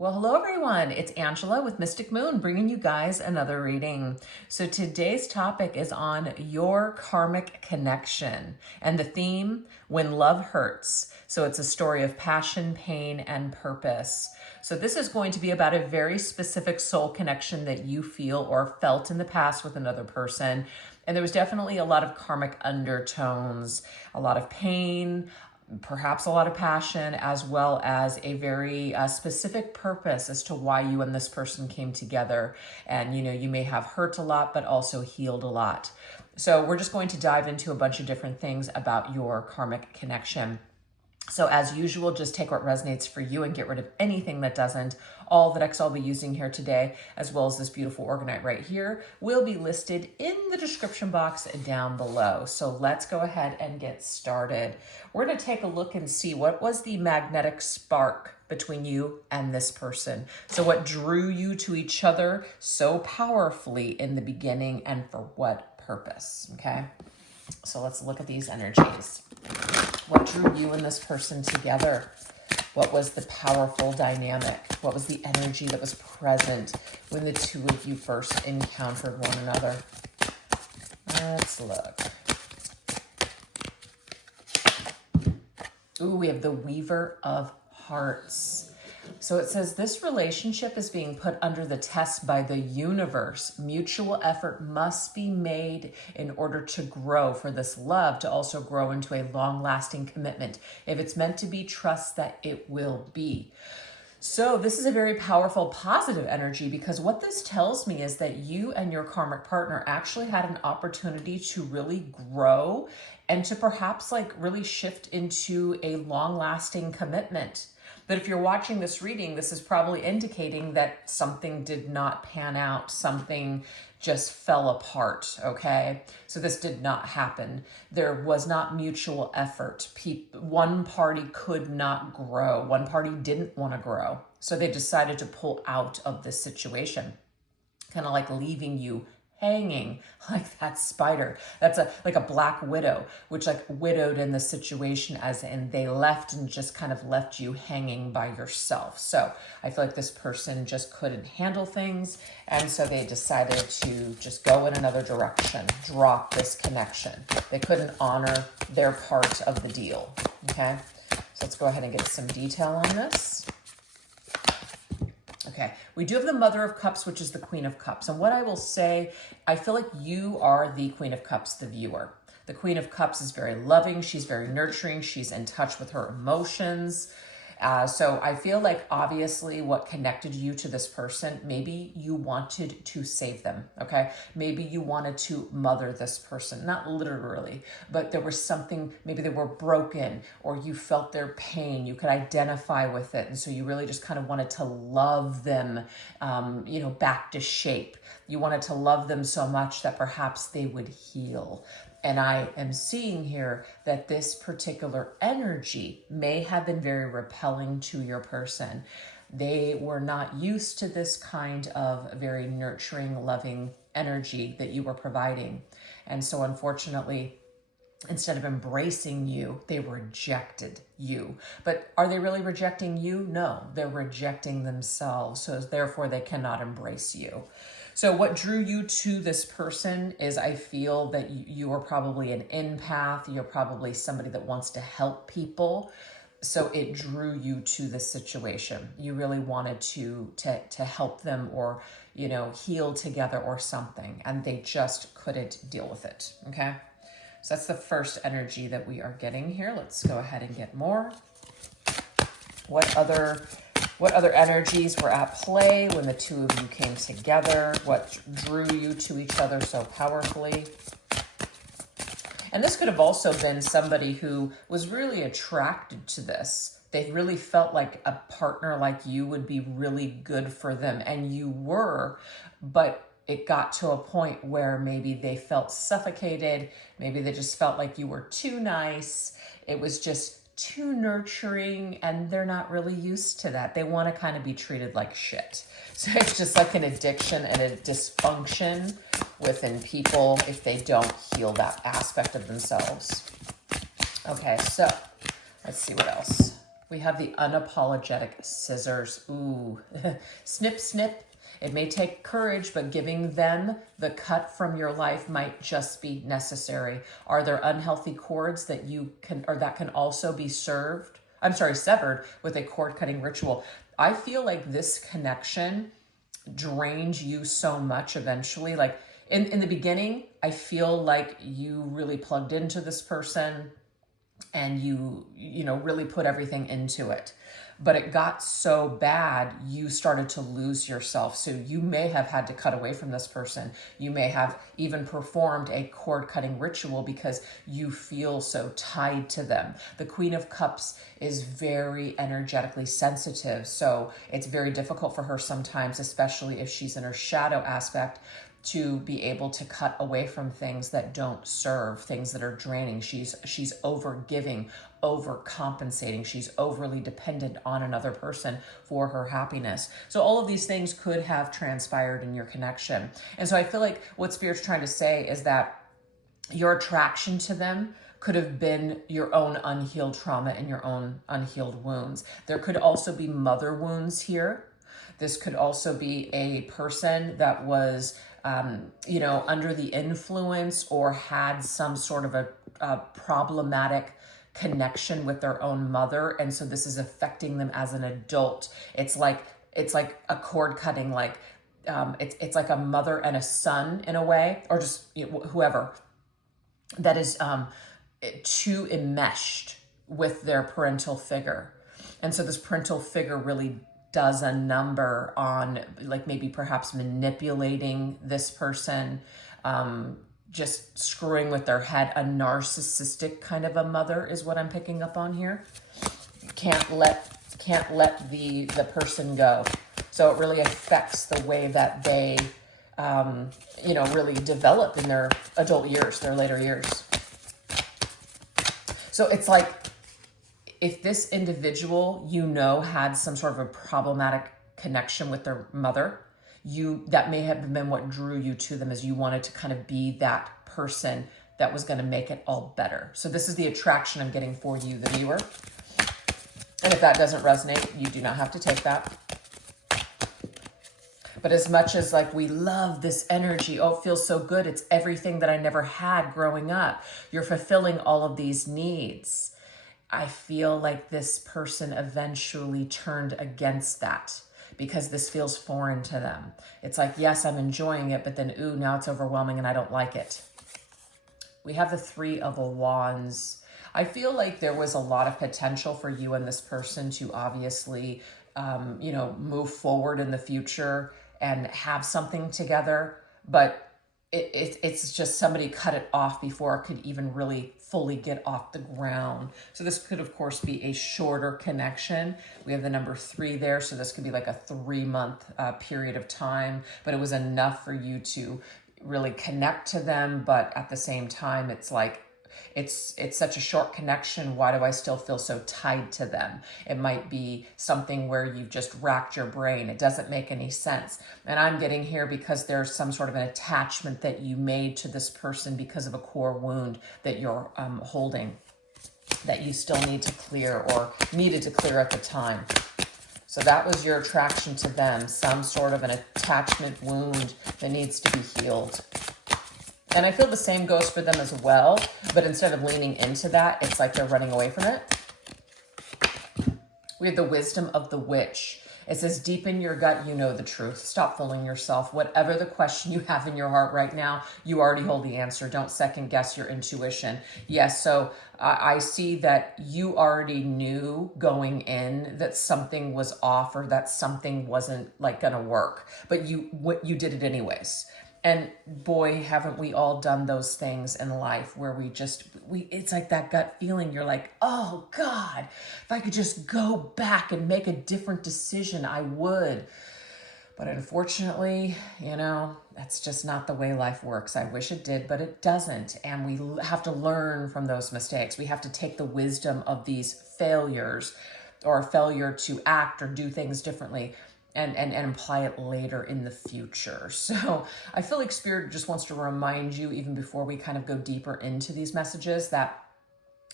Well, hello everyone. It's Angela with Mystic Moon bringing you guys another reading. So today's topic is on your karmic connection and the theme, when love hurts. So it's a story of passion, pain, and purpose. So this is going to be about a very specific soul connection that you feel or felt in the past with another person. And there was definitely a lot of karmic undertones, a lot of pain, perhaps a lot of passion, as well as a very specific purpose as to why you and this person came together. And, you may have hurt a lot, but also healed a lot. So we're just going to dive into a bunch of different things about your karmic connection. So as usual, just take what resonates for you and get rid of anything that doesn't. All the decks I'll be using here today, as well as this beautiful Orgonite right here, will be listed in the description box down below. So let's go ahead and get started. We're going to take a look and see what was the magnetic spark between you and this person. So what drew you to each other so powerfully in the beginning, and for what purpose, okay? So let's look at these energies. What drew you and this person together? What was the powerful dynamic? What was the energy that was present when the two of you first encountered one another? Let's look. Ooh, we have the Weaver of Hearts. So it says this relationship is being put under the test by the universe. Mutual effort must be made in order to grow, for this love to also grow into a long-lasting commitment. If it's meant to be, trust that it will be. So this is a very powerful, positive energy, because what this tells me is that you and your karmic partner actually had an opportunity to really grow and to perhaps really shift into a long-lasting commitment. But if you're watching this reading, this is probably indicating that something did not pan out, something just fell apart, okay? So this did not happen. There was not mutual effort. One party could not grow. One party didn't want to grow. So they decided to pull out of this situation, kind of like leaving you hanging like that spider. That's like a black widow, which widowed in the situation, as in they left and just kind of left you hanging by yourself. So I feel like this person just couldn't handle things. And so they decided to just go in another direction, drop this connection. They couldn't honor their part of the deal. Okay. So let's go ahead and get some detail on this. Okay, we do have the Mother of Cups, which is the Queen of Cups. And what I will say, I feel like you are the Queen of Cups, the viewer. The Queen of Cups is very loving. She's very nurturing. She's in touch with her emotions. So I feel like obviously what connected you to this person, maybe you wanted to save them, okay? Maybe you wanted to mother this person, not literally, but there was something, maybe they were broken or you felt their pain, you could identify with it. And so you really just kind of wanted to love them, back to shape. You wanted to love them so much that perhaps they would heal. And I am seeing here that this particular energy may have been very repelling to your person. They were not used to this kind of very nurturing, loving energy that you were providing. And so unfortunately, instead of embracing you, they rejected you. But are they really rejecting you? No, they're rejecting themselves. So therefore, they cannot embrace you. So what drew you to this person is, I feel that you are probably an empath. You're probably somebody that wants to help people. So it drew you to this situation. You really wanted to help them, or, heal together or something. And they just couldn't deal with it. Okay. So that's the first energy that we are getting here. Let's go ahead and get more. What other energies were at play when the two of you came together? What drew you to each other so powerfully? And this could have also been somebody who was really attracted to this. They really felt like a partner like you would be really good for them. And you were, but it got to a point where maybe they felt suffocated. Maybe they just felt like you were too nice. It was just too nurturing, and they're not really used to that. They want to kind of be treated like shit. So it's just like an addiction and a dysfunction within people if they don't heal that aspect of themselves. Okay, so let's see what else. We have the unapologetic scissors. Ooh, snip, snip. It may take courage, but giving them the cut from your life might just be necessary. Are there unhealthy cords that you can, or that can also be severed with a cord cutting ritual? I feel like this connection drains you so much eventually. Like in the beginning, I feel like you really plugged into this person and you know, really put everything into it. But it got so bad, you started to lose yourself. So you may have had to cut away from this person. You may have even performed a cord cutting ritual because you feel so tied to them. The Queen of Cups is very energetically sensitive. So it's very difficult for her sometimes, especially if she's in her shadow aspect, to be able to cut away from things that don't serve, things that are draining. She's over giving, overcompensating. She's overly dependent on another person for her happiness. So all of these things could have transpired in your connection. And so I feel like what Spirit's trying to say is that your attraction to them could have been your own unhealed trauma and your own unhealed wounds. There could also be mother wounds here. This could also be a person that was you know, under the influence or had some sort of a problematic connection with their own mother. And so this is affecting them as an adult. It's like a cord cutting, like it's like a mother and a son in a way, or just, you know, whoever that is too enmeshed with their parental figure. And so this parental figure really does a number on, like, maybe perhaps manipulating this person, just screwing with their head. A narcissistic kind of a mother is what I'm picking up on here. Can't let the person go. So it really affects the way that they, you know, really develop in their adult years, their later years. So it's like, if this individual, you know, had some sort of a problematic connection with their mother, that may have been what drew you to them, as you wanted to kind of be that person that was going to make it all better. So this is the attraction I'm getting for you, the viewer. And if that doesn't resonate, you do not have to take that. But as much as, like, we love this energy, oh, it feels so good, it's everything that I never had growing up, you're fulfilling all of these needs, I feel like this person eventually turned against that because this feels foreign to them. It's like, yes, I'm enjoying it, but then, ooh, now it's overwhelming and I don't like it. We have the Three of Wands. I feel like there was a lot of potential for you and this person to obviously, you know, move forward in the future and have something together, but it's just somebody cut it off before it could even really fully get off the ground. So this could, of course, be a shorter connection. We have the number 3 there, so this could be like a 3-month period of time, but it was enough for you to really connect to them. But at the same time, it's like, it's such a short connection. Why do I still feel so tied to them? It might be something where you've just racked your brain. It doesn't make any sense. And I'm getting here because there's some sort of an attachment that you made to this person because of a core wound that you're holding, that you still need to clear or needed to clear at the time. So that was your attraction to them, some sort of an attachment wound that needs to be healed. And I feel the same goes for them as well, but instead of leaning into that, it's like they're running away from it. We have the Wisdom of the Witch. It says, deep in your gut, you know the truth. Stop fooling yourself. Whatever the question you have in your heart right now, you already hold the answer. Don't second guess your intuition. Yes, so I see that you already knew going in that something was off or that something wasn't like gonna work, but you did it anyways. And boy, haven't we all done those things in life where it's like that gut feeling. You're like, oh God, if I could just go back and make a different decision, I would. But unfortunately, you know, that's just not the way life works. I wish it did, but it doesn't. And we have to learn from those mistakes. We have to take the wisdom of these failures or failure to act or do things differently and apply it later in the future. So I feel like Spirit just wants to remind you, even before we kind of go deeper into these messages, that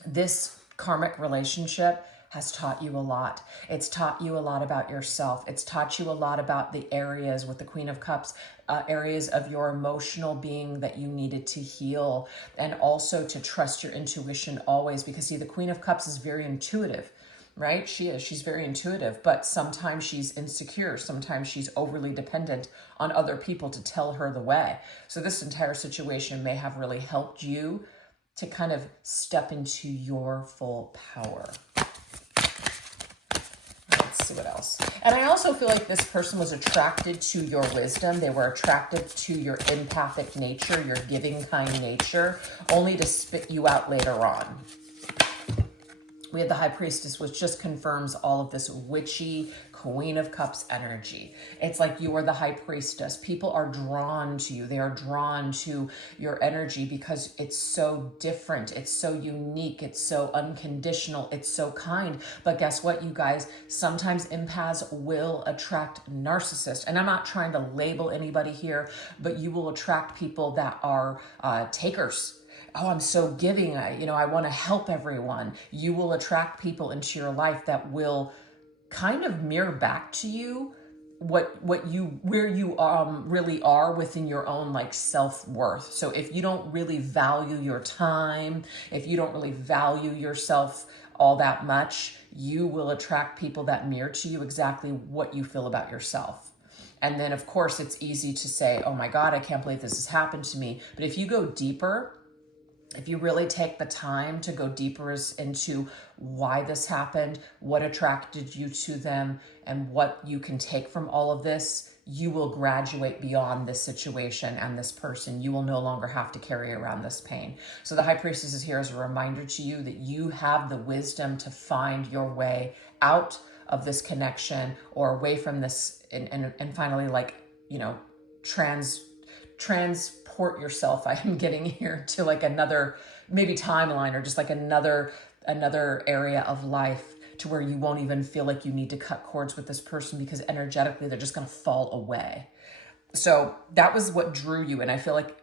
this karmic relationship has taught you a lot. It's taught you a lot about yourself. It's taught you a lot about the areas with the Queen of Cups, areas of your emotional being that you needed to heal, and also to trust your intuition always, because see, the Queen of Cups is very intuitive, right? She's very intuitive, but sometimes she's insecure. Sometimes she's overly dependent on other people to tell her the way. So this entire situation may have really helped you to kind of step into your full power. Let's see what else. And I also feel like this person was attracted to your wisdom. They were attracted to your empathic nature, your giving kind nature, only to spit you out later on. We have the High Priestess, which just confirms all of this witchy Queen of Cups energy. It's like you are the High Priestess. People are drawn to you. They are drawn to your energy because it's so different. It's so unique. It's so unconditional. It's so kind. But guess what, you guys? Sometimes empaths will attract narcissists. And I'm not trying to label anybody here, but you will attract people that are takers. Oh, I'm so giving. I want to help everyone. You will attract people into your life that will kind of mirror back to you where you really are within your own like self-worth. So if you don't really value your time, if you don't really value yourself all that much, you will attract people that mirror to you exactly what you feel about yourself. And then of course it's easy to say, oh my God, I can't believe this has happened to me. But if you go deeper, if you really take the time to go deeper into why this happened, what attracted you to them, and what you can take from all of this, you will graduate beyond this situation and this person. You will no longer have to carry around this pain. So the High Priestess is here as a reminder to you that you have the wisdom to find your way out of this connection or away from this and finally transport yourself, I am getting here, to like another maybe timeline or just like another area of life to where you won't even feel like you need to cut cords with this person because energetically they're just going to fall away. So that was what drew you. And I feel like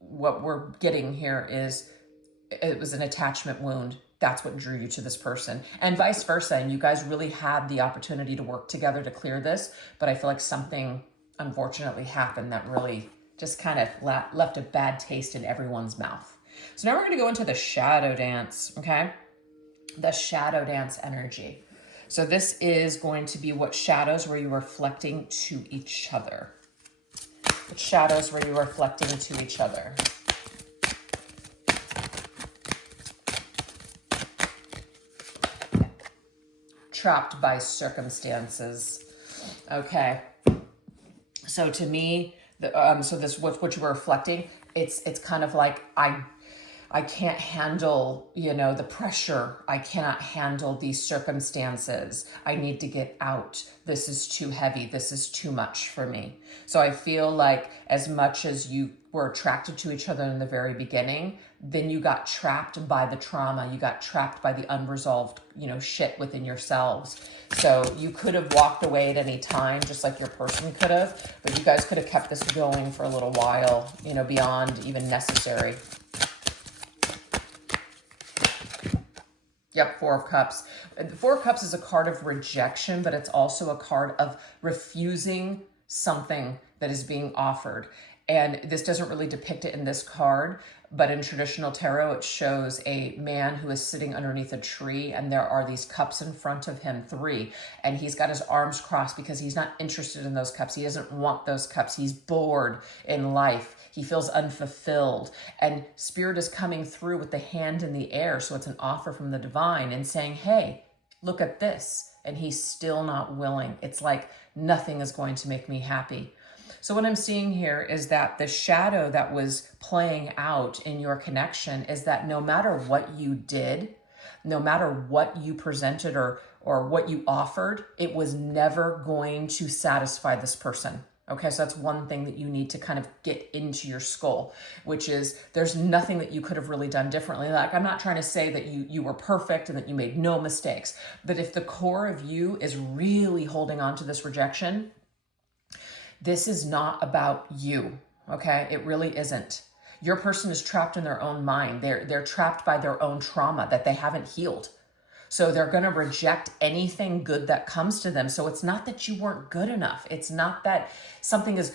what we're getting here is it was an attachment wound. That's what drew you to this person, and vice versa. And you guys really had the opportunity to work together to clear this, but I feel like something unfortunately happened that really just kind of left a bad taste in everyone's mouth. So now we're going to go into the shadow dance, okay? The shadow dance energy. So this is going to be what shadows were you reflecting to each other. What shadows were you reflecting to each other? Trapped by circumstances. Okay. So to me, so this what you were reflecting, it's kind of like I can't handle, the pressure. I cannot handle these circumstances. I need to get out. This is too heavy. This is too much for me. So I feel like as much as you were attracted to each other in the very beginning, then you got trapped by the trauma. You got trapped by the unresolved, shit within yourselves. So you could have walked away at any time, just like your person could have, but you guys could have kept this going for a little while, beyond even necessary. Yep, Four of Cups. The Four of Cups is a card of rejection, but it's also a card of refusing something that is being offered. And this doesn't really depict it in this card, but in traditional tarot, it shows a man who is sitting underneath a tree, and there are these cups in front of him, 3, and he's got his arms crossed because he's not interested in those cups. He doesn't want those cups. He's bored in life. He feels unfulfilled, and Spirit is coming through with the hand in the air. So it's an offer from the divine and saying, hey, look at this. And he's still not willing. It's like nothing is going to make me happy. So what I'm seeing here is that the shadow that was playing out in your connection is that no matter what you did, no matter what you presented or what you offered, it was never going to satisfy this person. Okay, so that's one thing that you need to kind of get into your skull, which is there's nothing that you could have really done differently. Like, I'm not trying to say that you were perfect and that you made no mistakes, but if the core of you is really holding on to this rejection, this is not about you, okay? It really isn't. Your person is trapped in their own mind. They're trapped by their own trauma that they haven't healed. So they're going to reject anything good that comes to them. So it's not that you weren't good enough. It's not that something is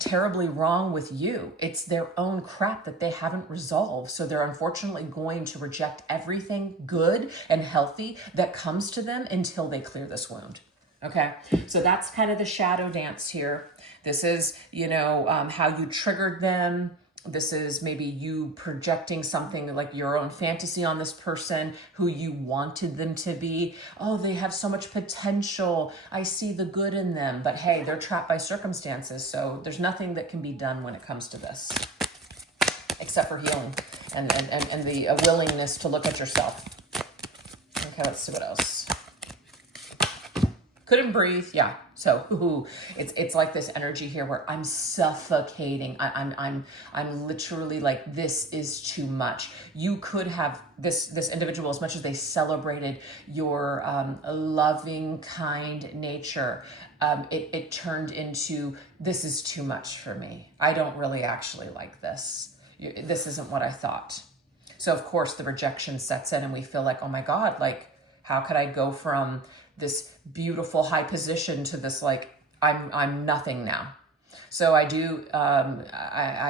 terribly wrong with you. It's their own crap that they haven't resolved. So they're unfortunately going to reject everything good and healthy that comes to them until they clear this wound. Okay, so that's kind of the shadow dance here. This is, how you triggered them. This is maybe you projecting something like your own fantasy on this person, who you wanted them to be. Oh, they have so much potential. I see the good in them. But hey, they're trapped by circumstances. So there's nothing that can be done when it comes to this, except for healing and the willingness to look at yourself. Okay, let's see what else. Couldn't breathe. Yeah. So it's like this energy here where I'm suffocating. I'm literally like, this is too much. You could have this individual, as much as they celebrated your loving, kind nature, it turned into, this is too much for me. I don't really actually like this. This isn't what I thought. So of course the rejection sets in and we feel like, oh my God, like, how could I go from this beautiful high position to this, like, I'm nothing now. So I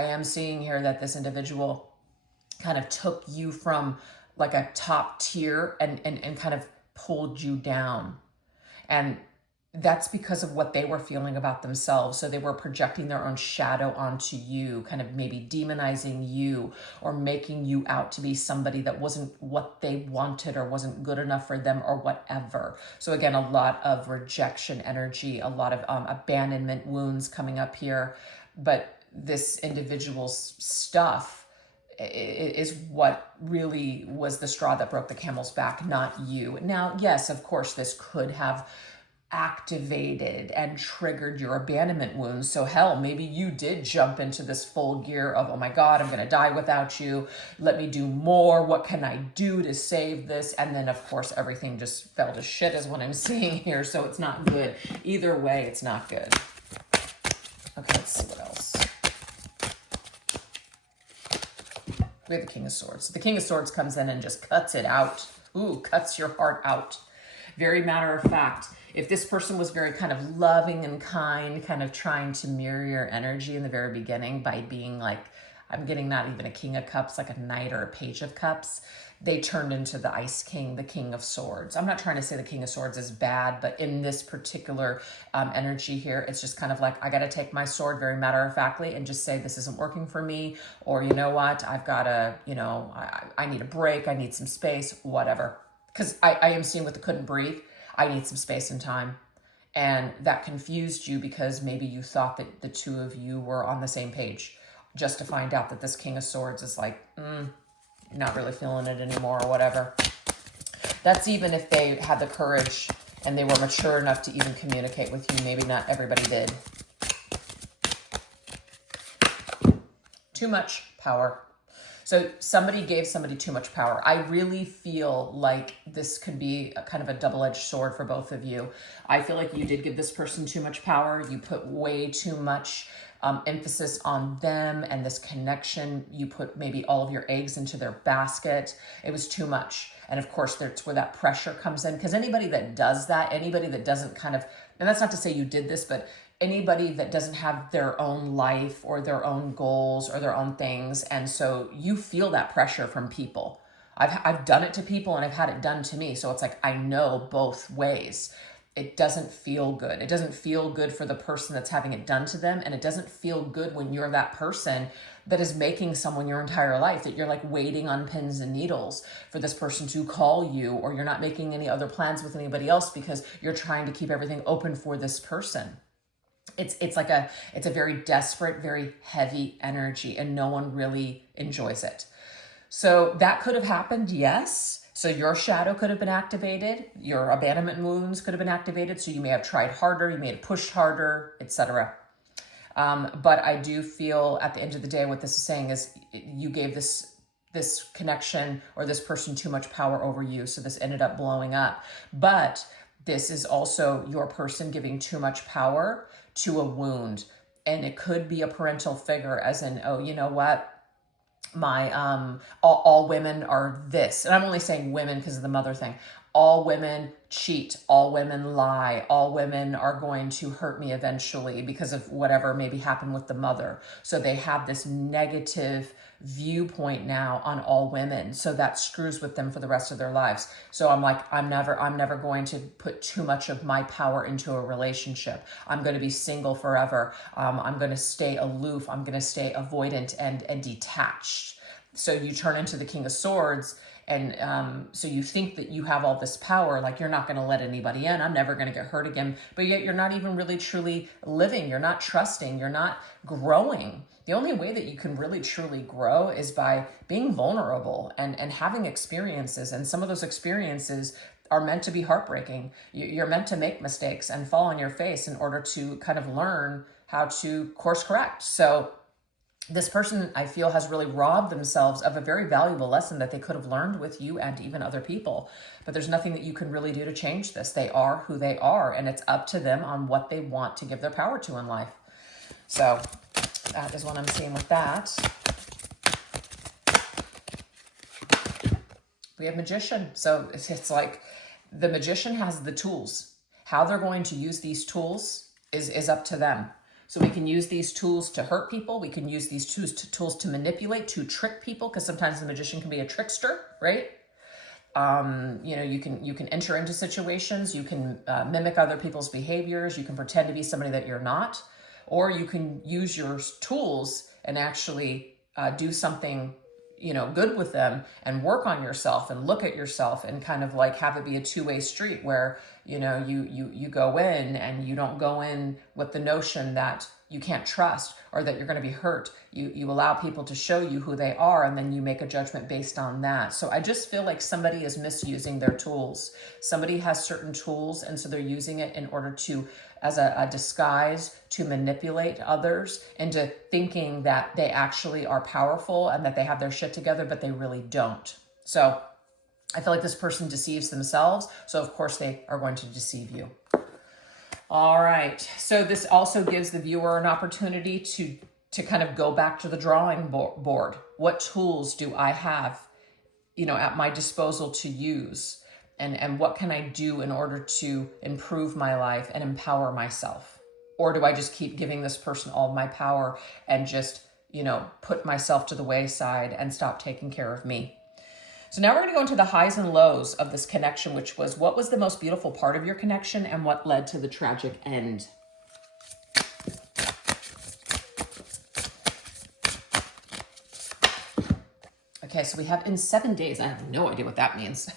am seeing here that this individual kind of took you from like a top tier and kind of pulled you down. And that's because of what they were feeling about themselves. So they were projecting their own shadow onto you, kind of maybe demonizing you or making you out to be somebody that wasn't what they wanted or wasn't good enough for them or whatever. So again, a lot of rejection energy, a lot of abandonment wounds coming up here. But this individual's stuff is what really was the straw that broke the camel's back, not you. Now, yes, of course, this could have activated and triggered your abandonment wounds. So hell, maybe you did jump into this full gear of, oh my God, I'm going to die without you. Let me do more. What can I do to save this? And then of course, everything just fell to shit is what I'm seeing here. So it's not good. Either way, it's not good. Okay, let's see what else. We have the King of Swords. The King of Swords comes in and just cuts it out. Ooh, cuts your heart out. Very matter of fact. If this person was very kind of loving and kind, kind of trying to mirror your energy in the very beginning by being like, I'm getting not even a King of Cups, like a Knight or a Page of Cups, they turned into the Ice King, the King of Swords. I'm not trying to say the King of Swords is bad, but in this particular energy here, it's just kind of like, I got to take my sword very matter-of-factly and just say, this isn't working for me. Or, you know what, I've got to, I need a break. I need some space, whatever. Because I am seeing with the couldn't breathe. I need some space and time. And that confused you because maybe you thought that the two of you were on the same page, just to find out that this King of Swords is like, not really feeling it anymore or whatever. That's even if they had the courage and they were mature enough to even communicate with you. Maybe not everybody did. Too much power. So somebody gave somebody too much power. I really feel like this could be a kind of a double-edged sword for both of you. I feel like you did give this person too much power. You put way too much emphasis on them and this connection. You put maybe all of your eggs into their basket. It was too much. And of course, that's where that pressure comes in. Because anybody that does that, anybody that doesn't kind of, and that's not to say you did this, but anybody that doesn't have their own life or their own goals or their own things. And so you feel that pressure from people. I've done it to people and I've had it done to me. So it's like, I know both ways. It doesn't feel good. It doesn't feel good for the person that's having it done to them. And it doesn't feel good when you're that person that is making someone your entire life, that you're like waiting on pins and needles for this person to call you, or you're not making any other plans with anybody else because you're trying to keep everything open for this person. It's a very desperate, very heavy energy, and no one really enjoys it. So that could have happened, yes. So your shadow could have been activated. Your abandonment wounds could have been activated. So you may have tried harder, you may have pushed harder, etc. But I do feel at the end of the day, what this is saying is you gave this connection or this person too much power over you. So this ended up blowing up. But this is also your person giving too much power to a wound. And it could be a parental figure, as in, oh, you know what? My all women are this. And I'm only saying women because of the mother thing. all women cheat, all women lie, all women are going to hurt me eventually because of whatever maybe happened with the mother. So they have this negative viewpoint now on all women. So that screws with them for the rest of their lives. So I'm like, I'm never going to put too much of my power into a relationship. I'm going to be single forever. I'm going to stay aloof. I'm going to stay avoidant and detached. So you turn into the King of Swords. And so you think that you have all this power, like you're not going to let anybody in. I'm never going to get hurt again. But yet you're not even really truly living. You're not trusting. You're not growing. The only way that you can really truly grow is by being vulnerable and having experiences. And some of those experiences are meant to be heartbreaking. You're meant to make mistakes and fall on your face in order to kind of learn how to course correct. So this person, I feel, has really robbed themselves of a very valuable lesson that they could have learned with you and even other people. But there's nothing that you can really do to change this. They are who they are, and it's up to them on what they want to give their power to in life. So that is what I'm seeing with that. We have Magician. So it's like the Magician has the tools. How they're going to use these tools is up to them. So we can use these tools to hurt people. We can use these tools to manipulate, to trick people, because sometimes the Magician can be a trickster, right? You know, you can enter into situations. You can mimic other people's behaviors. You can pretend to be somebody that you're not. Or you can use your tools and actually do something, you know, good with them and work on yourself and look at yourself and kind of like have it be a two-way street where, you know, you go in and you don't go in with the notion that you can't trust or that you're going to be hurt. You allow people to show you who they are, and then you make a judgment based on that. So I just feel like somebody is misusing their tools. Somebody has certain tools, and so they're using it in order to, as a disguise, to manipulate others into thinking that they actually are powerful and that they have their shit together, but they really don't. So I feel like this person deceives themselves. So of course they are going to deceive you. All right. So this also gives the viewer an opportunity to kind of go back to the drawing board. What tools do I have, you know, at my disposal to use? And what can I do in order to improve my life and empower myself? Or do I just keep giving this person all my power and just, you know, put myself to the wayside and stop taking care of me? So now we're going to go into the highs and lows of this connection, which was, what was the most beautiful part of your connection and what led to the tragic end? Okay, so we have in 7 days. I have no idea what that means.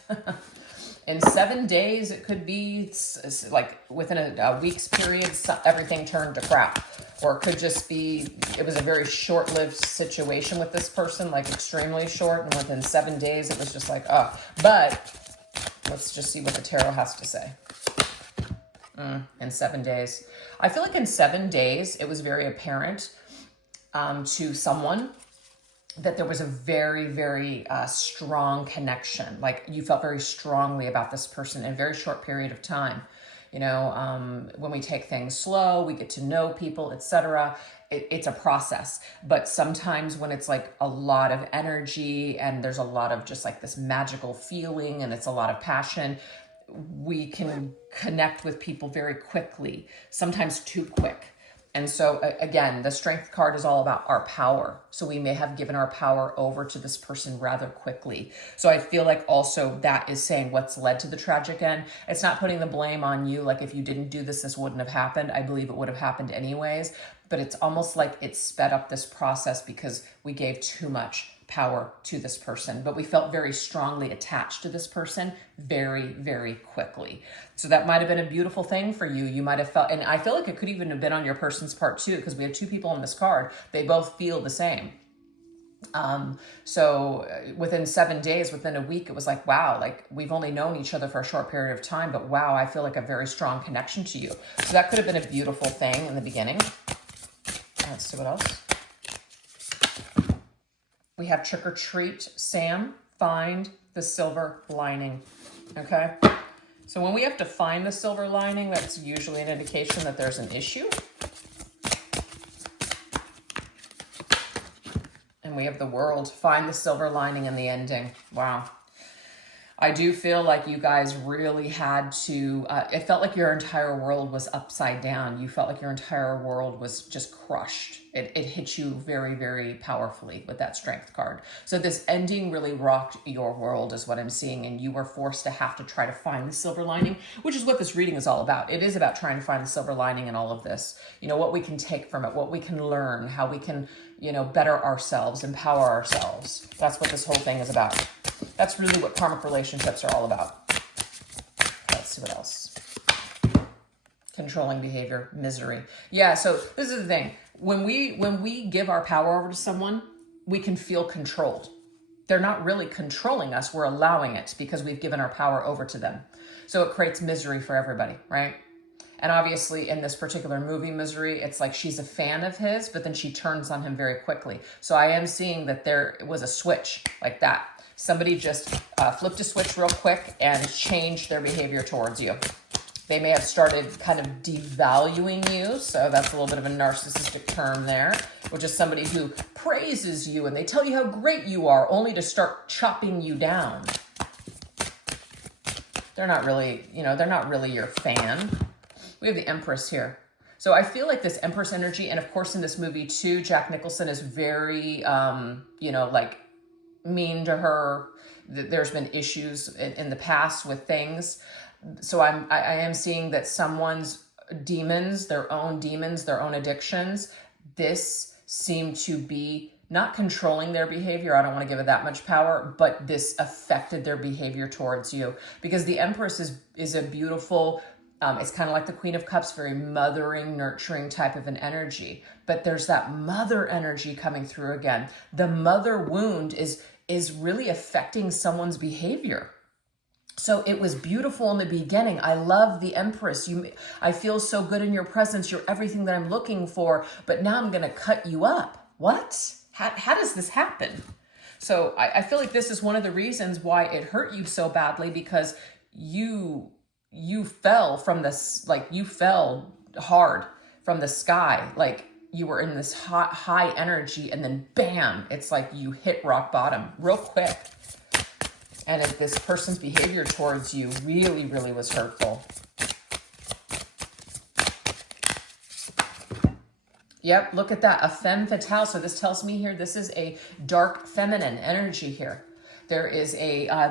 In 7 days, it could be like within a week's period, everything turned to crap. Or it could just be, it was a very short-lived situation with this person, like extremely short. And within 7 days, it was just like, oh. But let's just see what the tarot has to say. In 7 days. I feel like in 7 days, it was very apparent to someone that there was a very, very strong connection. Like you felt very strongly about this person in a very short period of time. You know, when we take things slow, we get to know people, etc. It's a process. But sometimes when it's like a lot of energy and there's a lot of just like this magical feeling and it's a lot of passion, we can connect with people very quickly, sometimes too quick. And so again, the Strength card is all about our power. So we may have given our power over to this person rather quickly. So I feel like also that is saying what's led to the tragic end. It's not putting the blame on you. Like if you didn't do this, this wouldn't have happened. I believe it would have happened anyways. But it's almost like it sped up this process because we gave too much power to this person, but we felt very strongly attached to this person very, very quickly. So that might have been a beautiful thing for you. You might have felt, and I feel like it could even have been on your person's part too, because we have two people on this card. They both feel the same. So within 7 days, within a week, it was like, wow, like we've only known each other for a short period of time, but wow, I feel like a very strong connection to you. So that could have been a beautiful thing in the beginning. Let's see what else. We have Trick or Treat, Sam, find the silver lining, okay? So when we have to find the silver lining, that's usually an indication that there's an issue. And we have the World, find the silver lining in the ending. Wow. I do feel like you guys really had to, it felt like your entire world was upside down. You felt like your entire world was just crushed. It hit you very, very powerfully with that Strength card. So this ending really rocked your world is what I'm seeing. And you were forced to have to try to find the silver lining, which is what this reading is all about. It is about trying to find the silver lining in all of this. You know, what we can take from it, what we can learn, how we can, you know, better ourselves, empower ourselves. That's what this whole thing is about. That's really what karmic relationships are all about. Let's see what else. Controlling behavior, misery. Yeah, so this is the thing. When we give our power over to someone, we can feel controlled. They're not really controlling us. We're allowing it because we've given our power over to them. So it creates misery for everybody, right? And obviously in this particular movie, Misery, it's like she's a fan of his, but then she turns on him very quickly. So I am seeing that there was a switch like that. Somebody just flipped a switch real quick and changed their behavior towards you. They may have started kind of devaluing you. So that's a little bit of a narcissistic term there, which is somebody who praises you and they tell you how great you are only to start chopping you down. They're not really, you know, they're not really your fan. We have the Empress here. So I feel like this Empress energy, and of course in this movie too, Jack Nicholson is very, you know, like mean to her. There's been issues in the past with things. So I am seeing that someone's demons, their own addictions, this seemed to be not controlling their behavior. I don't want to give it that much power, but this affected their behavior towards you because the Empress is a beautiful, it's kind of like the Queen of Cups, very mothering, nurturing type of an energy. But there's that mother energy coming through again. The mother wound is really affecting someone's behavior. So it was beautiful in the beginning. I love the Empress. I feel so good in your presence. You're everything that I'm looking for. But now I'm going to cut you up. What? How does this happen? So I feel like this is one of the reasons why it hurt you so badly, because you fell from this, like you fell hard from the sky. Like you were in this high energy and then bam, it's like you hit rock bottom real quick. And if this person's behavior towards you really, really was hurtful. Yep, look at that, a femme fatale. So this tells me here, this is a dark feminine energy here. There is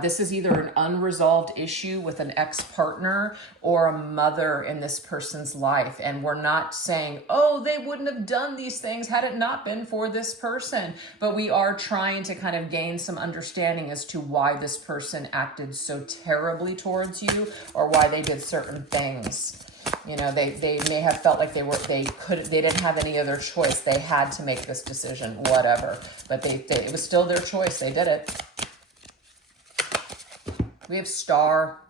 this is either an unresolved issue with an ex-partner or a mother in this person's life. And we're not saying, oh, they wouldn't have done these things had it not been for this person. But we are trying to kind of gain some understanding as to why this person acted so terribly towards you or why they did certain things. You know, they may have felt like they didn't have any other choice. They had to make this decision, whatever. But it was still their choice. They did it. We have Star.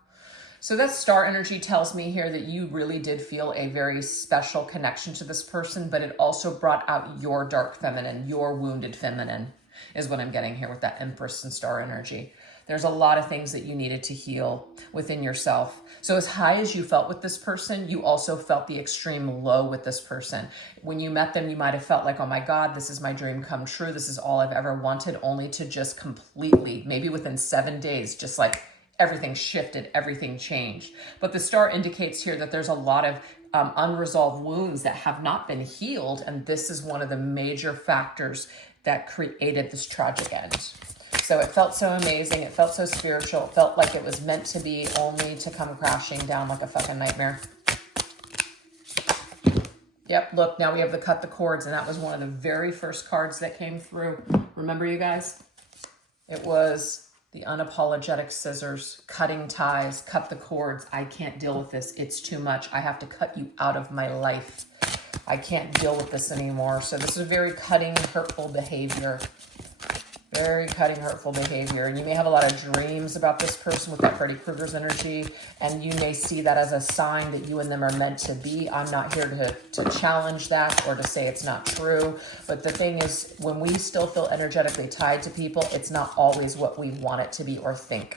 So that Star energy tells me here that you really did feel a very special connection to this person, but it also brought out your dark feminine, your wounded feminine, is what I'm getting here with that Empress and Star energy. There's a lot of things that you needed to heal within yourself. So as high as you felt with this person, you also felt the extreme low with this person. When you met them, you might have felt like, oh my God, this is my dream come true. This is all I've ever wanted, only to just completely, maybe within 7 days, just like everything shifted, everything changed. But the Star indicates here that there's a lot of unresolved wounds that have not been healed. And this is one of the major factors that created this tragic end. So it felt so amazing. It felt so spiritual. It felt like it was meant to be, only to come crashing down like a fucking nightmare. Yep, look, now we have the Cut the Cords, and that was one of the very first cards that came through. Remember, you guys? It was the unapologetic scissors, cutting ties, cut the cords. I can't deal with this. It's too much. I have to cut you out of my life. I can't deal with this anymore. So this is very cutting, hurtful behavior. Very cutting, hurtful behavior. And you may have a lot of dreams about this person with that Freddy Krueger's energy. And you may see that as a sign that you and them are meant to be. I'm not here to challenge that or to say it's not true. But the thing is, when we still feel energetically tied to people, it's not always what we want it to be or think.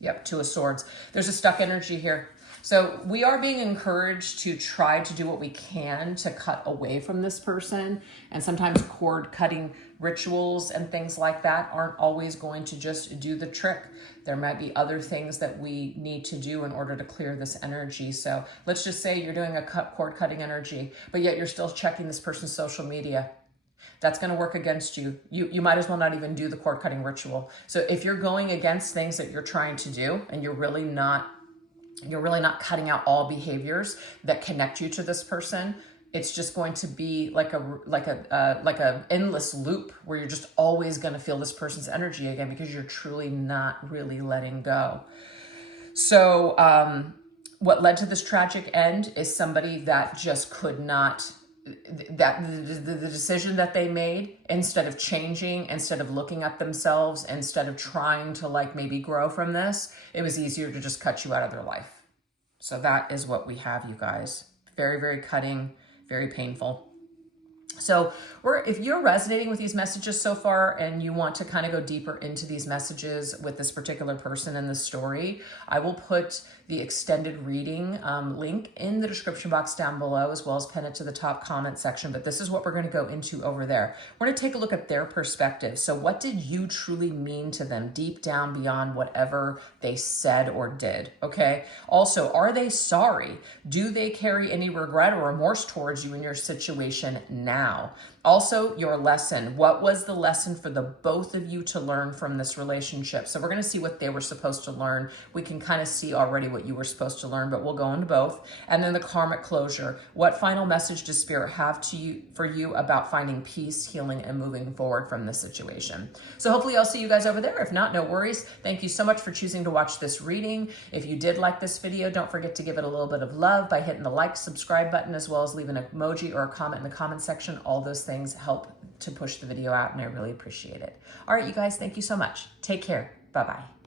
Yep, Two of Swords. There's a stuck energy here. So we are being encouraged to try to do what we can to cut away from this person. And sometimes cord cutting rituals and things like that aren't always going to just do the trick. There might be other things that we need to do in order to clear this energy. So let's just say you're doing a cord cutting energy, but yet you're still checking this person's social media. That's going to work against you. You might as well not even do the cord cutting ritual. So if you're going against things that you're trying to do and you're really not cutting out all behaviors that connect you to this person, it's just going to be like a endless loop where you're just always going to feel this person's energy again because you're truly not really letting go. So what led to this tragic end is somebody that just could not, that the decision that they made, instead of changing, instead of looking at themselves, instead of trying to like maybe grow from this, it was easier to just cut you out of their life. So that is what we have, you guys. Very, very cutting, very painful. So if you're resonating with these messages so far and you want to kind of go deeper into these messages with this particular person in the story, I will put the extended reading link in the description box down below, as well as pin it to the top comment section. But this is what we're going to go into over there. We're going to take a look at their perspective. So what did you truly mean to them deep down beyond whatever they said or did? Okay. Also, are they sorry? Do they carry any regret or remorse towards you in your situation now? Also, your lesson. What was the lesson for the both of you to learn from this relationship? So we're going to see what they were supposed to learn. We can kind of see already what you were supposed to learn, but we'll go into both. And then the karmic closure. What final message does Spirit have for you about finding peace, healing, and moving forward from this situation? So hopefully I'll see you guys over there. If not, no worries. Thank you so much for choosing to watch this reading. If you did like this video, don't forget to give it a little bit of love by hitting the like, subscribe button, as well as leaving an emoji or a comment in the comment section. All those things help to push the video out, and I really appreciate it. All right, you guys, thank you so much. Take care. Bye-bye.